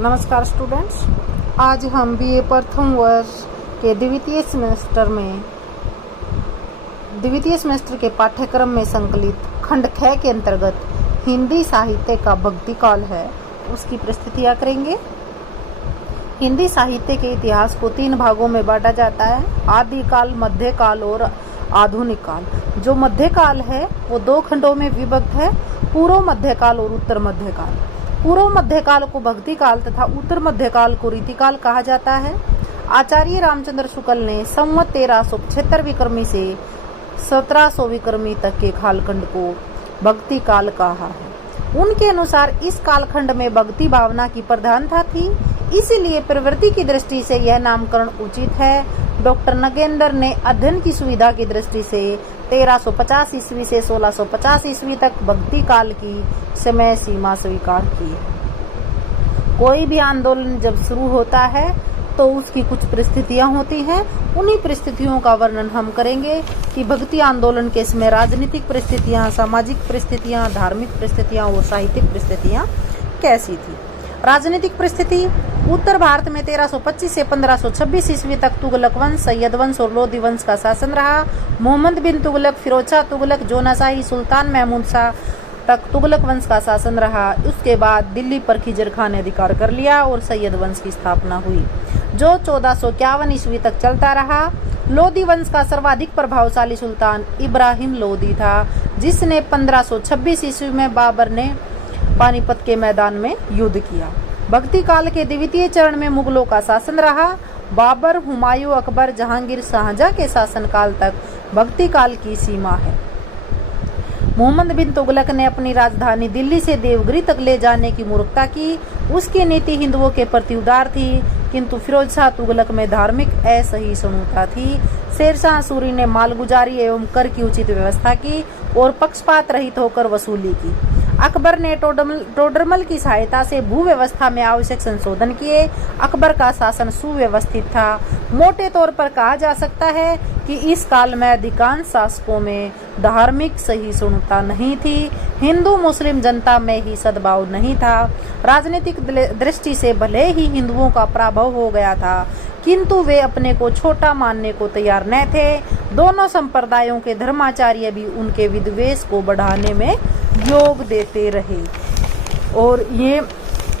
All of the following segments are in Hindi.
नमस्कार स्टूडेंट्स, आज हम बीए प्रथम वर्ष के द्वितीय सेमेस्टर के पाठ्यक्रम में संकलित खंड ख के अंतर्गत हिंदी साहित्य का भक्ति काल है उसकी प्रस्तुतियाँ करेंगे। हिंदी साहित्य के इतिहास को 3 भागों में बांटा जाता है, आदिकाल, मध्यकाल और आधुनिक काल। जो मध्यकाल है वो 2 खंडों में विभक्त है, पूर्व मध्यकाल और उत्तर मध्यकाल। पूर्व मध्यकाल को भक्ति काल तथा उत्तर मध्यकाल को रीतिकाल कहा जाता है। आचार्य रामचंद्र शुक्ल ने संवत 1375 विक्रमी से 1700 विक्रमी तक के कालखंड को भक्ति काल कहा है। उनके अनुसार इस कालखंड में भक्ति भावना की प्रधानता थी, इसीलिए प्रवृत्ति की दृष्टि से यह नामकरण उचित है। डॉक्टर नगेंद्र ने अध्ययन की सुविधा की दृष्टि से 1350 ईस्वी से 1650 ईस्वी तक भक्ति काल की समय सीमा स्वीकार की है। कोई भी आंदोलन जब शुरू होता है तो उसकी कुछ परिस्थितियां होती हैं। उन्हीं परिस्थितियों का वर्णन हम करेंगे कि भक्ति आंदोलन के समय राजनीतिक परिस्थितियां, सामाजिक परिस्थितियां, धार्मिक परिस्थितियां और साहित्यिक परिस्थितियां कैसी थी। राजनीतिक परिस्थिति उत्तर भारत में 1325 से 1526 ईस्वी तक तुगलक वंश, सैयद वंश और लोदी वंश का शासन रहा। मोहम्मद बिन तुगलक, फिरोज शाह तुगलक, जोनाशाही सुल्तान महमूद शाह तक तुगलक वंश का शासन रहा। उसके बाद दिल्ली पर खिजर खान ने अधिकार कर लिया और सैयद वंश की स्थापना हुई, जो 1451 ईस्वी तक चलता रहा। लोदी वंश का सर्वाधिक प्रभावशाली सुल्तान इब्राहिम लोदी था, जिसने 1526 ईस्वी में बाबर ने पानीपत के मैदान में युद्ध किया। भक्ति काल के द्वितीय चरण में मुगलों का शासन रहा। बाबर, हुमायूं, अकबर, जहांगीर, शाहजहां के शासनकाल तक भक्ति काल की सीमा है। मोहम्मद बिन तुगलक ने अपनी राजधानी दिल्ली से देवगिरी तक ले जाने की मूर्खता की। उसकी नीति हिंदुओं के प्रति उदार थी, किंतु फिरोज शाह तुगलक में धार्मिक असहिष्णुता थी। शेरशाह सूरी ने मालगुजारी एवं कर की उचित व्यवस्था की और पक्षपात रहित होकर वसूली की। अकबर ने टोडरमल की सहायता से भू व्यवस्था में आवश्यक संशोधन किए। अकबर का शासन सुव्यवस्थित था। मोटे तौर पर कहा जा सकता है कि इस काल में अधिकांश शासकों में धार्मिक सहिष्णुता नहीं थी। हिंदू मुस्लिम जनता में ही सद्भाव नहीं था। राजनीतिक दृष्टि से भले ही हिंदुओं का पराभव हो गया था, किंतु वे अपने को छोटा मानने को तैयार न थे। दोनों संप्रदायों के धर्माचार्य भी उनके विद्वेष को बढ़ाने में योग देते रहे और ये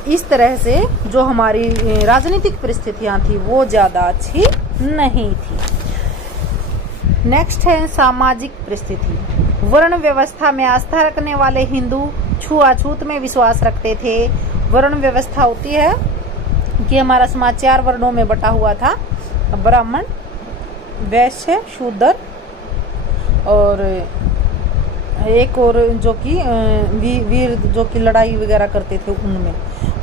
इस तरह से जो हमारी राजनीतिक परिस्थितियां थी वो ज्यादा अच्छी नहीं थी। नेक्स्ट है सामाजिक परिस्थिति। वर्ण व्यवस्था में आस्था रखने वाले हिंदू छुआछूत में विश्वास रखते थे। वर्ण व्यवस्था होती है कि हमारा समाज 4 वर्णों में बटा हुआ था, ब्राह्मण, वैश्य, शूद्र और एक और जो कि वीर जो कि लड़ाई वगैरह करते थे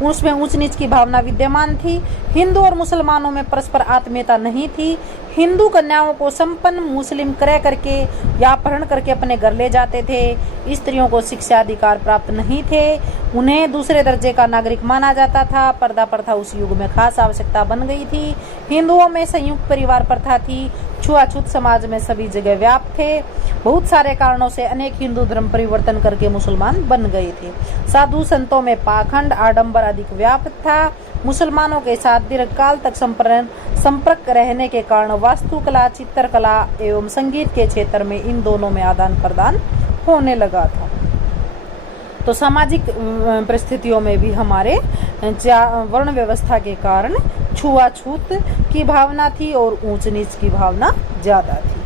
उसमें ऊंच नीच की भावना विद्यमान थी। हिंदू और मुसलमानों में परस्पर आत्मीयता नहीं थी। हिंदू कन्याओं को संपन्न मुस्लिम क्रय करके या अपहरण करके अपने घर ले जाते थे। स्त्रियों को शिक्षा अधिकार प्राप्त नहीं थे। उन्हें दूसरे दर्जे का नागरिक माना जाता था। पर्दा प्रथा उस युग में खास आवश्यकता बन गई थी। हिंदुओं में संयुक्त परिवार प्रथा थी। छुआछूत समाज में सभी जगह व्याप्त थे। बहुत सारे कारणों से अनेक हिंदू धर्म परिवर्तन करके मुसलमान बन गए थे। साधु संतों में पाखंड, आडंबर अधिक व्याप्त था। मुसलमानों के साथ दीर्घकाल तक संपर्क रहने के कारण वास्तुकला, चित्रकला एवं संगीत के क्षेत्र में इन दोनों में आदान प्रदान होने लगा था। तो सामाजिक परिस्थितियों में भी हमारे वर्ण व्यवस्था के कारण छुआछूत की भावना थी और ऊंच नीच की भावना ज्यादा थी।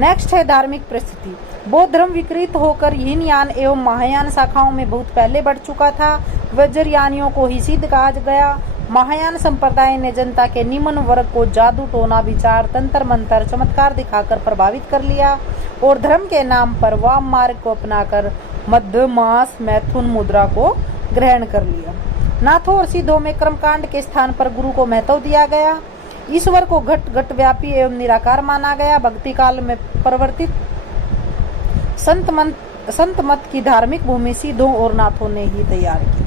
नेक्स्ट है धार्मिक परिस्थिति। बौद्ध धर्म विकृत होकर हीनयान एवं महायान शाखाओं में बहुत पहले बढ़ चुका था। वज्रयानियों को ही सिद्ध कहा गया। महायान संप्रदाय ने जनता के निम्न वर्ग को जादू, टोना, विचार, तंत्र मंत्र, चमत्कार दिखाकर प्रभावित कर लिया और धर्म के नाम पर वाम मार्ग को अपनाकर मध्य, मास, मैथुन मुद्रा को ग्रहण कर लिया। नाथों और सिद्धों में कर्मकांड के स्थान पर गुरु को महत्व दिया गया। ईश्वर को घट घट व्यापी एवं निराकार माना गया। भक्ति काल में परिवर्तित संत मत की धार्मिक भूमि सिद्धों और नाथों ने ही तैयार की।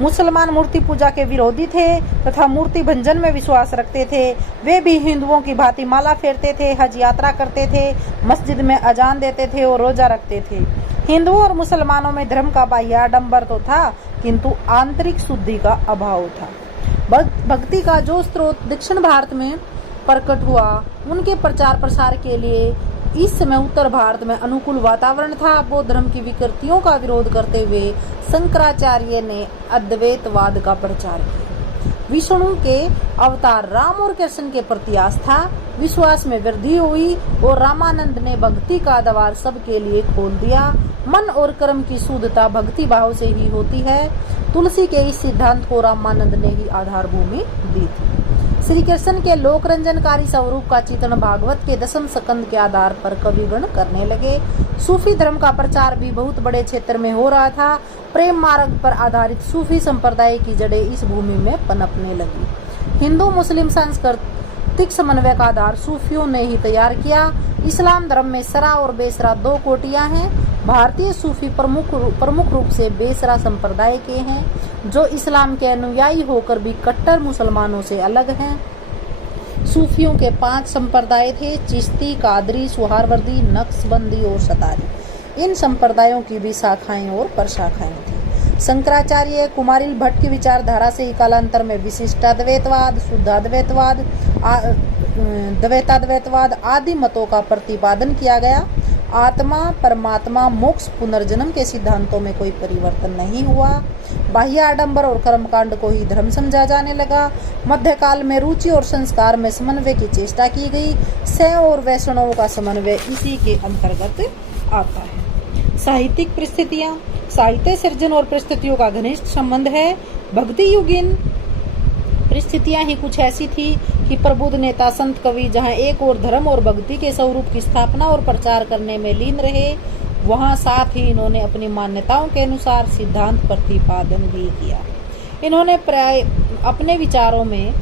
मुसलमान मूर्ति पूजा के विरोधी थे तथा मूर्ति भंजन में विश्वास रखते थे। वे भी हिंदुओं की भांति माला फेरते थे, हज यात्रा करते थे, मस्जिद में अजान देते थे और रोजा रखते थे। हिंदुओं और मुसलमानों में धर्म का बाह्य आडंबर तो था, किंतु आंतरिक शुद्धि का अभाव था। भक्ति का जो स्रोत दक्षिण भारत में प्रकट हुआ, उनके प्रचार प्रसार के लिए इस समय उत्तर भारत में अनुकूल वातावरण था। बौद्ध धर्म की विकृतियों का विरोध करते हुए शंकराचार्य ने अद्वैतवाद का प्रचार किया। विष्णु के अवतार राम और कृष्ण के प्रति आस्था विश्वास में वृद्धि हुई और रामानंद ने भक्ति का द्वार सबके लिए खोल दिया। मन और कर्म की शुद्धता भक्ति भाव से ही होती है। तुलसी के इस सिद्धांत को रामानंद ने ही आधार भूमि दी थी। श्री कृष्ण के लोक रंजनकारी स्वरूप का चित्रण भागवत के 10वें स्कंद के आधार पर कविगण करने लगे। सूफी धर्म का प्रचार भी बहुत बड़े क्षेत्र में हो रहा था। प्रेम मार्ग पर आधारित सूफी संप्रदाय की जड़ें इस भूमि में पनपने लगी। हिंदू मुस्लिम सांस्कृतिक समन्वय का आधार सूफियों ने ही तैयार किया। इस्लाम धर्म में सरा और बेसरा दो कोटियां हैं। भारतीय सूफी प्रमुख रूप से बेसरा संप्रदाय के हैं, जो इस्लाम के अनुयायी होकर भी कट्टर मुसलमानों से अलग हैं। सूफियों के 5 संप्रदाय थे: चिश्ती, कादरी, सुहारवर्दी, नक्शबंदी और सतारी। इन संप्रदायों की भी शाखाएं और प्रशाखाएं थी। शंकराचार्य, कुमारिल भट्ट की विचारधारा से कालांतर में विशिष्टाद्वैतवाद, शुद्धाद्वैतवाद, द्वैताद्वैतवाद आदि मतों का प्रतिपादन किया गया। आत्मा, परमात्मा, मोक्ष, पुनर्जन्म के सिद्धांतों में कोई परिवर्तन नहीं हुआ। बाह्य आडंबर और कर्मकांड को ही धर्म समझा जाने लगा। मध्यकाल में रुचि और संस्कार में समन्वय की चेष्टा की गई। शैव और वैष्णव का समन्वय इसी के अंतर्गत आता है। साहित्यिक परिस्थितियां, साहित्य सृजन और परिस्थितियों का घनिष्ठ संबंध है। भक्ति युगीन परिस्थितियां ही कुछ ऐसी थी कि प्रबुद्ध नेता संत कवि जहां एक और धर्म और भक्ति के स्वरूप की स्थापना और प्रचार करने में लीन रहे, वहां साथ ही इन्होंने अपनी मान्यताओं के अनुसार सिद्धांत प्रतिपादन भी किया। इन्होंने प्राय अपने विचारों में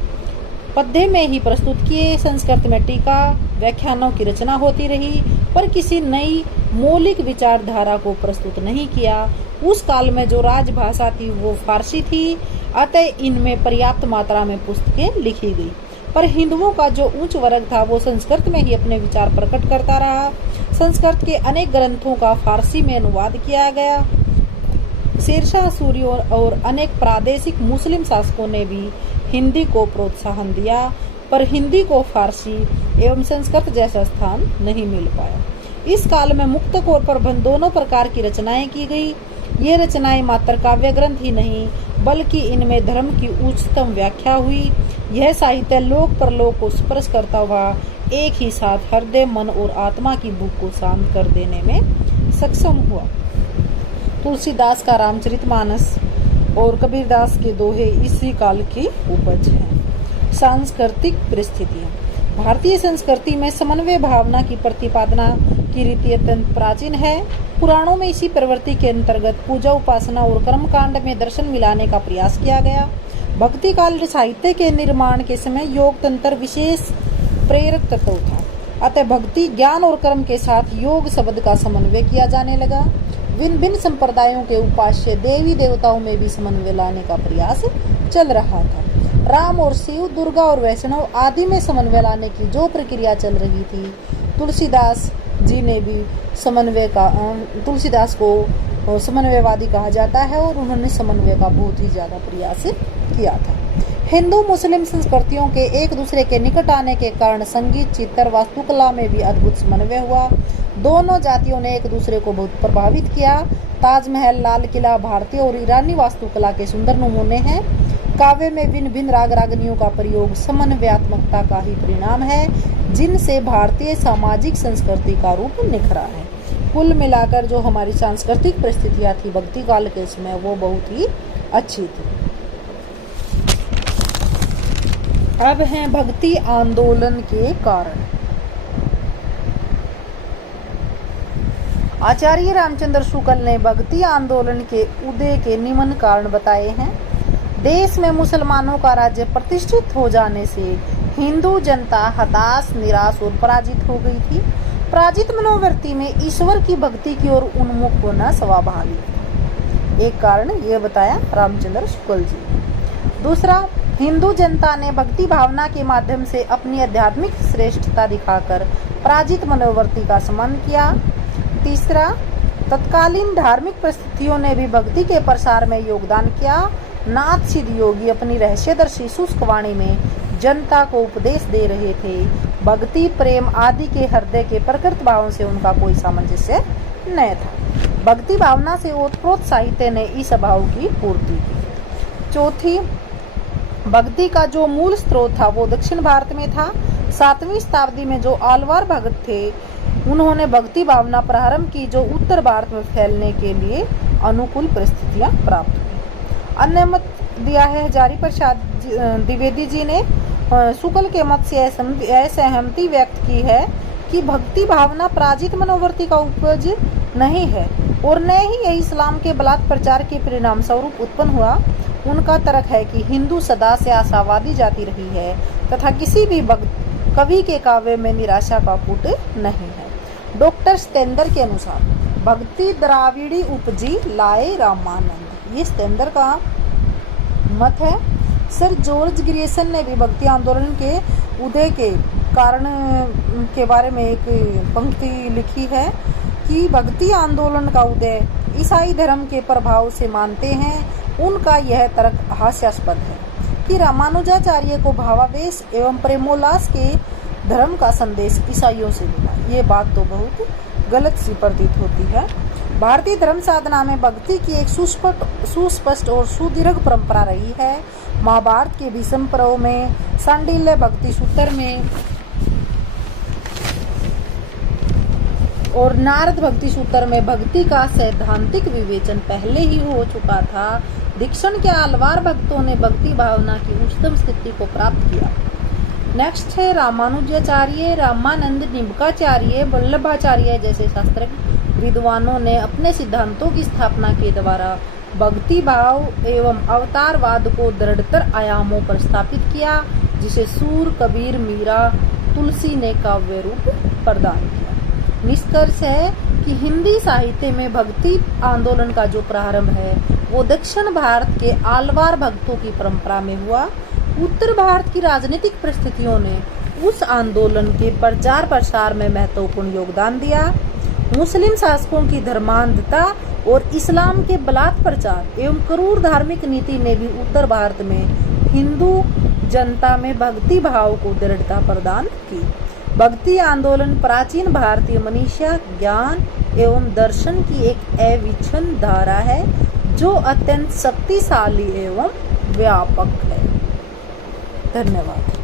पद्य में ही प्रस्तुत किए। संस्कृत में टीका व्याख्यानों की रचना होती रही, पर किसी नई मौलिक विचारधारा को प्रस्तुत नहीं किया। उस काल में जो राजभाषा थी वो फारसी थी, अतः इनमें पर्याप्त मात्रा में पुस्तकें लिखी गई। पर हिंदुओं का जो उच्च वर्ग था वो संस्कृत में ही अपने विचार प्रकट करता रहा। संस्कृत के अनेक ग्रंथों का फारसी में अनुवाद किया गया। शेरशाह सूरी और अनेक प्रादेशिक मुस्लिम शासकों ने भी हिंदी को प्रोत्साहन दिया, पर हिंदी को फारसी एवं संस्कृत जैसा स्थान नहीं मिल पाया। इस काल में मुक्तक और प्रबंध दोनों प्रकार की रचनाएं की गई। ये रचनाएं मात्र काव्य ग्रंथ ही नहीं, बल्कि इनमें धर्म की उच्चतम व्याख्या हुई। यह साहित्य लोक परलोक को स्पर्श करता हुआ एक ही साथ हृदय, मन और आत्मा की भूख को शांत कर देने में सक्षम हुआ। तुलसीदास का रामचरितमानस और कबीरदास के दोहे इसी काल की उपज हैं। सांस्कृतिक परिस्थितियां, भारतीय संस्कृति में समन्वय भावना की प्रतिपादना की रीति अत्यंत प्राचीन है। पुराणों में इसी प्रवृत्ति के अंतर्गत पूजा, उपासना और कर्मकांड में दर्शन मिलाने का प्रयास किया गया। भक्ति काल साहित्य के निर्माण के समय योग तंत्र विशेष प्रेरक तत्व था, अतः भक्ति, ज्ञान और कर्म के साथ योग शब्द का समन्वय किया जाने लगा। भिन्न भिन्न संप्रदायों के उपास्य देवी देवताओं में भी समन्वय लाने का प्रयास चल रहा था। राम और शिव, दुर्गा और वैष्णव आदि में समन्वय लाने की जो प्रक्रिया चल रही थी, तुलसीदास जी ने भी तुलसीदास को समन्वयवादी कहा जाता है और उन्होंने समन्वय का बहुत ही ज्यादा प्रयास किया था। हिंदू मुस्लिम संस्कृतियों के एक दूसरे के निकट आने के कारण संगीत, चित्र, वास्तुकला में भी अद्भुत समन्वय हुआ। दोनों जातियों ने एक दूसरे को बहुत प्रभावित किया। ताजमहल, लाल किला भारतीय और ईरानी वास्तुकला के सुंदर नमूने हैं। काव्य में भिन्न भिन्न राग रागनियों का प्रयोग समन्वयात्मकता का ही परिणाम है, जिनसे भारतीय सामाजिक संस्कृति का रूप निखरा है। कुल मिलाकर जो हमारी सांस्कृतिक परिस्थितियां थी भक्ति काल के समय, वो बहुत ही अच्छी थी। अब हैं भक्ति आंदोलन के कारण। आचार्य रामचंद्र शुक्ल ने भक्ति आंदोलन के उदय के निम्न कारण बताए हैं। देश में मुसलमानों का राज्य प्रतिष्ठित हो जाने से हिंदू जनता हताश, निराश और पराजित हो गई थी। पराजित मनोवृत्ति में ईश्वर की भक्ति की ओर उन्मुख होना स्वाभाविक। एक कारण ये बताया रामचंद्र शुक्ल जी। दूसरा, हिंदू जनता ने भक्ति भावना के माध्यम से अपनी आध्यात्मिक श्रेष्ठता दिखाकर पराजित मनोवृत्ति का सम्मान किया। तीसरा, तत्कालीन धार्मिक परिस्थितियों ने भी भक्ति के प्रसार में योगदान किया। नाथ सिद्ध योगी अपनी रहस्यदर्शी शुष्क वाणी में जनता को उपदेश दे रहे थे। भक्ति, प्रेम आदि के हृदय के प्रकृत भावों से उनका कोई सामंजस्य न था। भक्ति भावना से ओतप्रोत साहित्य ने इस अभाव की पूर्ति की। चौथी, भक्ति का जो मूल स्रोत था वो दक्षिण भारत में था। 7वीं शताब्दी में जो आलवार भगत थे उन्होंने भक्ति भावना प्रारंभ की, जो उत्तर भारत में फैलने के लिए अनुकूल परिस्थितियां प्राप्त हुई। अन्य मत दिया है हजारी प्रसाद द्विवेदी जी ने। शुक्ल के मत से असहमति व्यक्त की है कि भक्ति भावना पराजित मनोवृत्ति का उपज नहीं है और न ही यह इस्लाम के बलात् प्रचार के परिणाम स्वरूप उत्पन्न हुआ। उनका तर्क है कि हिंदू सदा से आशावादी जाति रही है तथा किसी भी कवि के काव्य में निराशा का पुट नहीं है। डॉक्टर स्तेंदर के अनुसार भक्ति द्राविड़ी उपजी लाए रामानंद, ये स्तेंदर का मत है। सर जॉर्ज ग्रियर्सन ने भी भक्ति आंदोलन के उदय के कारण के बारे में एक पंक्ति लिखी है कि भक्ति आंदोलन का उदय ईसाई धर्म के प्रभाव से मानते हैं। उनका यह तर्क हास्यास्पद है कि रामानुजाचार्य को भावावेश एवं प्रेमोल्लास के धर्म का संदेश ईसाइयों से मिला। ये बात तो बहुत गलत सी प्रतीत होती है। भारतीय धर्म साधना में भक्ति की एक सुस्पष्ट और सुदीर्घ परंपरा रही है। महाभारत के भीष्म पर्व में, सांडिल्य भक्ति सूत्र में और नारद भक्ति सूत्र में भक्ति का सैद्धांतिक विवेचन पहले ही हो चुका था। दक्षिण के आलवार भक्तों ने भक्ति भावना की उच्चतम स्थिति को प्राप्त किया। नेक्स्ट है रामानुजाचार्य, रामानंद, निम्बकाचार्य, वल्लभाचार्य जैसे शास्त्रज्ञ विद्वानों ने अपने सिद्धांतों की स्थापना के द्वारा भक्ति भाव एवं अवतारवाद को दृढ़तर आयामों पर स्थापित किया, जिसे सूर, कबीर, मीरा, तुलसी ने काव्य रूप प्रदान किया। निष्कर्ष है कि हिंदी साहित्य में भक्ति आंदोलन का जो प्रारंभ है वो दक्षिण भारत के आलवार भक्तों की परंपरा में हुआ। उत्तर भारत की राजनीतिक परिस्थितियों ने उस आंदोलन के प्रचार प्रसार में महत्वपूर्ण योगदान दिया। मुस्लिम शासकों की धर्मांधता और इस्लाम के बलात् प्रचार एवं क्रूर धार्मिक नीति ने भी उत्तर भारत में हिंदू जनता में भक्ति भाव को दृढ़ता प्रदान की। भक्ति आंदोलन प्राचीन भारतीय मनीषा, ज्ञान एवं दर्शन की एक अविच्छिन्न धारा है जो अत्यंत शक्तिशाली एवं व्यापक है। धन्यवाद।